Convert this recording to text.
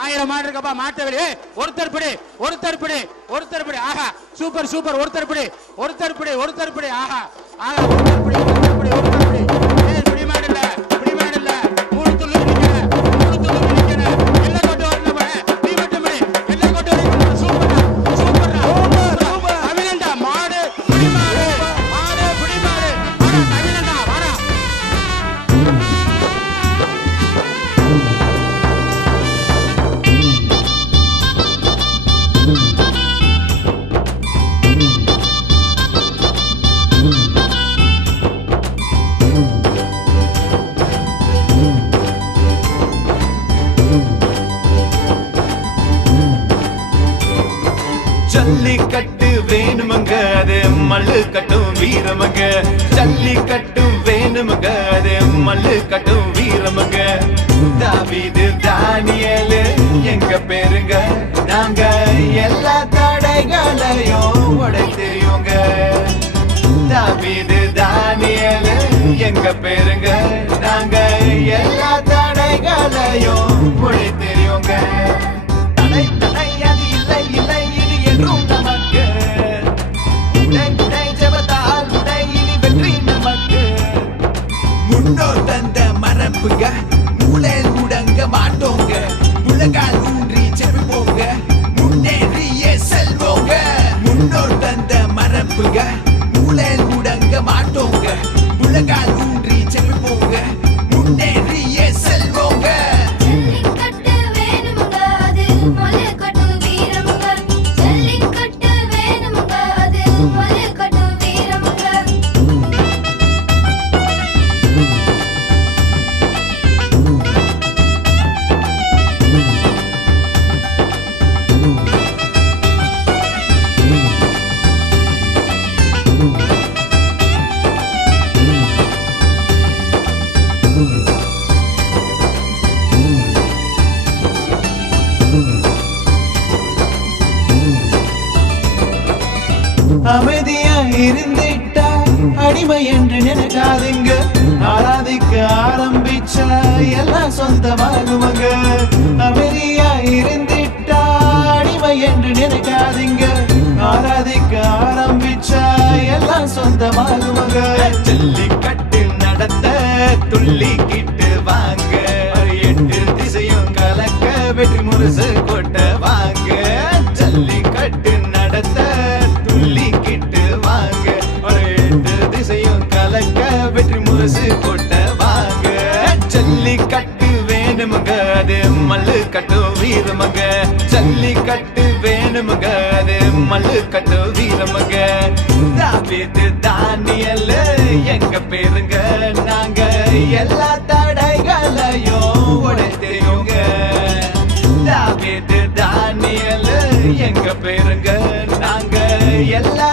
1000 மாடு இருக்கப்பா. மாட்டை விடு. ஒருத்தர் பிடி, ஒருத்தர் பிடி, ஒருத்தர் பிடி. ஆஹா, சூப்பர் சூப்பர். ஒருத்தர் பிடி, ஒருத்தர் பிடி, ஒருத்தர் பிடி. ஆஹா ஆஹா, ஒருத்தர் பிடி, ஒருத்தர் பிடி, ஒருத்தர் பிடி. ஏய், பிடி மாடு இல்ல, பிடி மாடு இல்ல. 3 துள்ளு நிக்கற, 3 துள்ளு நிக்கற. எல்லாம் கொண்டு வரணும் பாரு. நீ மட்டும் பிடி. எல்லாம் கொண்டு வரணும். சூப்பரா, சூப்பரா, சூப்பர். அபினந்தா மாடு, பிடி மாடு, மாடு பிடி மாடு. வாடா அபினந்தா, வாடா. ஜல்லிக்கட்டு வேணுமங்க, அது மல்லு கட்டும் வீரமங்க. ஜல்லிக்கட்டு வேணுமங்க, அது மல்லு கட்டும் வீரமங்க. தாவீது தானியேலு எங்க பேருங்க. நாங்க எல்லா தடைகளையும் உடைத்தெறியோங்க. தாவீது தானியேலு எங்க பேருங்க. நாங்க எல்லா தடைகளையும் உடைத்தெறியோங்க. தடை தடை அது இல்லை இல்லை இது என்றும் நமக்கு. உடை உடை ஜெபத்தால் உடை இனி வெற்றி நமக்கு. முன்னோர் தந்த மரபுங்க, மூளை முடங்க மாட்டோங்க. முழங்கால் ஊன்றி ஜெபிப்போங்க, முன்னேறியே செல்வோங்க. முன்னோர் தந்த மரபுங்க, மூளை முடங்க மாட்டோங்க. முழங்கால் ஊன்றி ஜெபிப்போங்க, முன்னேறியே செல்வோங்க. ஜல்லிக்கட்டு வேணுமுங்க, அது மல்லு கட்டும் வீரமுங்க. ஜல்லிக்கட்டு வேணுமுங்க, அது மல்லு கட்டும் வீரமுங்க. அமைதியா இருந்திட்டா அடிமை என்று நினைக்காதீங்க. ஆராதிக்க ஆரம்பிச்சா எல்லாம் சொந்தமாகுமங்க. அமைதியா இருந்திட்டா அடிமை என்று நினைக்காதீங்க. ஆராதிக்க ஆரம்பிச்சா எல்லாம் சொந்தமாகுமங்க. ஜல்லிக்கட்டு நடத்த துள்ளிக்கிட்டு வாங்க. 8 திசையும் கலக்க வெற்றி முரசு கொட்ட வாங்க. ஜல்லிக்கட்டு நடத்த துள்ளிக்கிட்டு வாங்க. 8 திசையும் கலக்க வெற்றி முரசு கொட்ட வாங்க. ஜல்லிக்கட்டு வேணுமுங்க, அது மல்லு கட்டு வீரமங்க. ஜல்லிக்கட்டு வேணுமுங்க, அது மல்லு கட்டு வீரமங்க. தாவீது தானியேலு எங்க பேருங்க. நாங்க எல்லா தடைகளையும் உடைத்தெறியோங்க. தாவீது தானியேலு எங்க பேருங்க. நாங்க எல்லா